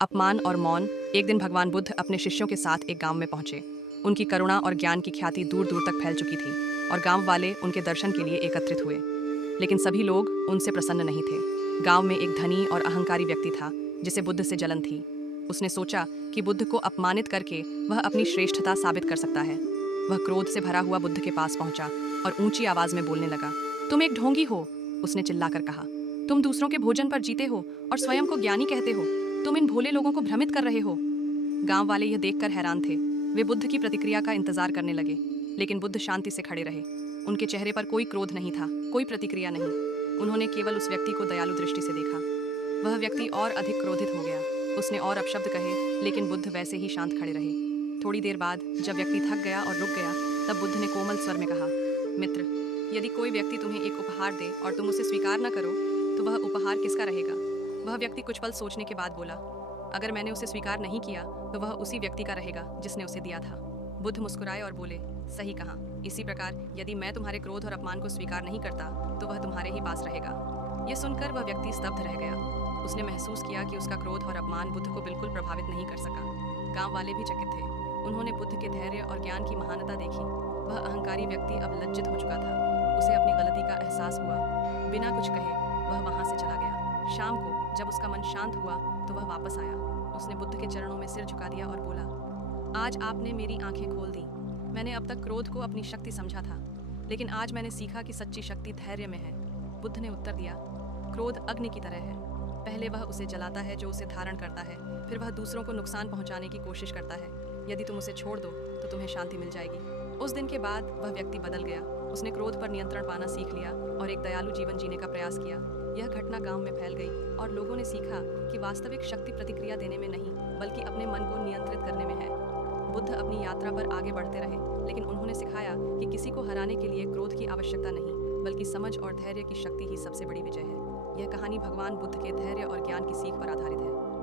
अपमान और मौन। एक दिन भगवान बुद्ध अपने शिष्यों के साथ एक गांव में पहुंचे। उनकी करुणा और ज्ञान की ख्याति दूर दूर तक फैल चुकी थी और गांव वाले उनके दर्शन के लिए एकत्रित हुए। लेकिन सभी लोग उनसे प्रसन्न नहीं थे। गांव में एक धनी और अहंकारी व्यक्ति था जिसे बुद्ध से जलन थी। उसने सोचा कि बुद्ध को अपमानित करके वह अपनी श्रेष्ठता साबित कर सकता है। वह क्रोध से भरा हुआ बुद्ध के पास पहुंचा और ऊंची आवाज में बोलने लगा। तुम एक ढोंगी हो, उसने चिल्लाकर कहा। तुम दूसरों के भोजन पर जीते हो और स्वयं को ज्ञानी कहते हो। तुम इन भोले लोगों को भ्रमित कर रहे हो। गांव वाले यह देखकर हैरान थे। वे बुद्ध की प्रतिक्रिया का इंतजार करने लगे, लेकिन बुद्ध शांति से खड़े रहे। उनके चेहरे पर कोई क्रोध नहीं था, कोई प्रतिक्रिया नहीं। उन्होंने केवल उस व्यक्ति को दयालु दृष्टि से देखा। वह व्यक्ति और अधिक क्रोधित हो गया। उसने और अपशब्द कहे, लेकिन बुद्ध वैसे ही शांत खड़े रहे। थोड़ी देर बाद जब व्यक्ति थक गया और रुक गया, तब बुद्ध ने कोमल स्वर में कहा, मित्र, यदि कोई व्यक्ति तुम्हें एक उपहार दे और तुम उसे स्वीकार न करो, तो वह उपहार किसका रहेगा? वह व्यक्ति कुछ पल सोचने के बाद बोला, अगर मैंने उसे स्वीकार नहीं किया तो वह उसी व्यक्ति का रहेगा जिसने उसे दिया था। बुद्ध मुस्कुराए और बोले, सही कहा। इसी प्रकार यदि मैं तुम्हारे क्रोध और अपमान को स्वीकार नहीं करता तो वह तुम्हारे ही पास रहेगा। यह सुनकर वह व्यक्ति स्तब्ध रह गया। उसने महसूस किया कि उसका क्रोध और अपमान बुद्ध को बिल्कुल प्रभावित नहीं कर सका। गांव वाले भी चकित थे। उन्होंने बुद्ध के धैर्य और ज्ञान की महानता देखी। वह अहंकारी व्यक्ति अब लज्जित हो चुका था। उसे अपनी गलती का एहसास हुआ। बिना कुछ कहे वह वहां से चला गया। शाम को जब उसका मन शांत हुआ तो वह वापस आया। उसने बुद्ध के चरणों में सिर झुका दिया और बोला, आज आपने मेरी आंखें खोल दी। मैंने अब तक क्रोध को अपनी शक्ति समझा था, लेकिन आज मैंने सीखा कि सच्ची शक्ति धैर्य में है। बुद्ध ने उत्तर दिया, क्रोध अग्नि की तरह है। पहले वह उसे जलाता है जो उसे धारण करता है, फिर वह दूसरों को नुकसान पहुंचाने की कोशिश करता है। यदि तुम उसे छोड़ दो तो तुम्हें शांति मिल जाएगी। उस दिन के बाद वह व्यक्ति बदल गया। उसने क्रोध पर नियंत्रण पाना सीख लिया और एक दयालु जीवन जीने का प्रयास किया। यह घटना गांव में फैल गई और लोगों ने सीखा कि वास्तविक शक्ति प्रतिक्रिया देने में नहीं, बल्कि अपने मन को नियंत्रित करने में है। बुद्ध अपनी यात्रा पर आगे बढ़ते रहे, लेकिन उन्होंने सिखाया कि किसी को हराने के लिए क्रोध की आवश्यकता नहीं, बल्कि समझ और धैर्य की शक्ति ही सबसे बड़ी विजय है। यह कहानी भगवान बुद्ध के धैर्य और ज्ञान की सीख पर आधारित है।